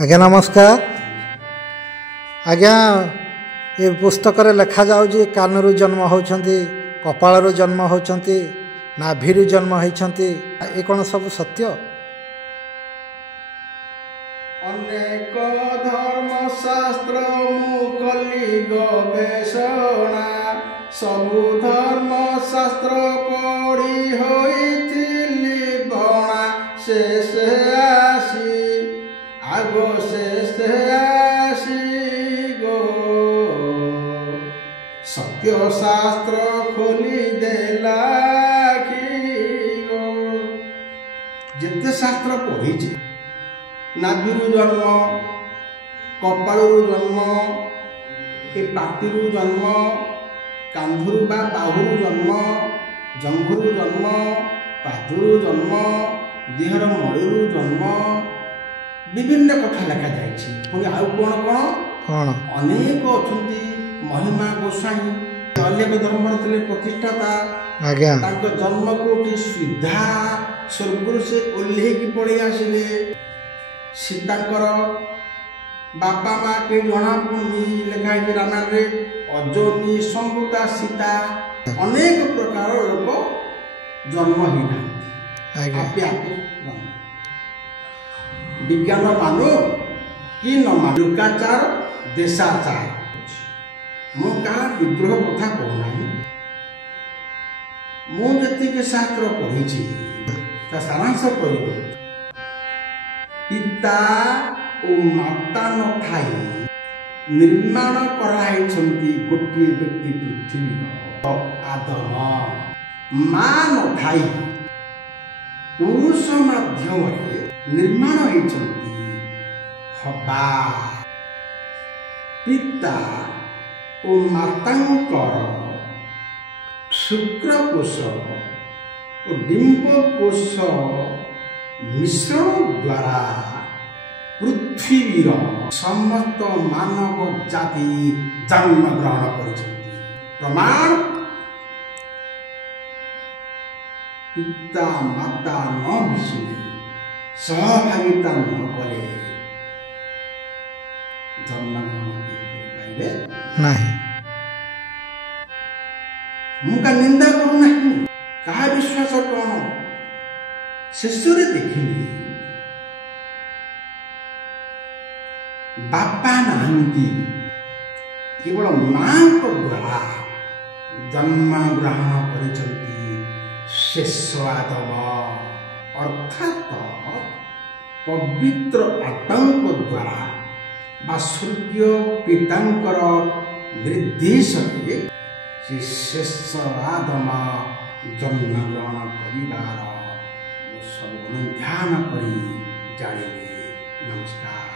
आज्ञा नमस्कार। आज्ञा ये पुस्तक लिखा जाऊँगी कानरू जन्म होती कपालू जन्म होती नाभिरू जन्म होती ये कौन सब सत्य? अनेक धर्मशास्त्र मुकली गवेषणा सबु धर्मशास्त्र पढ़ी होइथिली बणा शेष आसी आगो शेष आसी गो सत्य शास्त्र खोली देला गो जिते शास्त्र पढ़ी नाभिरू जन्म कपालू जन्म ए पाटिरू जन्म कांधुरू बा बाहुरू जन्म जंघुरू जन्म पादुरू जन्म देहर मड़ीरू जन्म विभिन्न कथा लिखा जाइछि। पुणी आउ कौन कौन अनेक अछंती महिमा गोसाई अनेक धर्म थे प्रतिष्ठाता आज्ञा जन्म कोटी सीधा स्वर्ग से ओह्लैकी पड़े आसिले सीतांकर बापा माँ के जना पड़ी लिखाई रामायण अजनी संबुता सीता अनेक प्रकार लोक जन्म ही ना विज्ञान मानो कि न मानो लोकाचार देशाचार मु कहा विद्रोह कथा कहना मुझे शास्त्र पढ़ी सारांश कह पिता और माता न थाई निर्माण कराई गोटे व्यक्ति पृथ्वी आदम माँ न थाई पुरुष माध्यम निर्माण हवा पिता और मातांकर शुक्रकोश और डिंबकोश मिश्रण द्वारा पृथ्वीर समस्त मानव जाति जन्म ग्रहण कर प्रमाण पिता माता न मिशिले सहभागिता न कले जन्म ग्रहण पाइबे नहीं। मुका निंदा करू नहीं कहा विश्वास कौन शेष देखिली बापा नहांती केवल माँ को द्वारा जन्म ग्रहण करिसंती शेष आदम अर्थात पवित्र आत्मांक द्वारा बा सूर्य पितांकर निर्देश से शेष आदम जन्म ग्रहण करिबार सब ध्यान करी जाने। नमस्कार।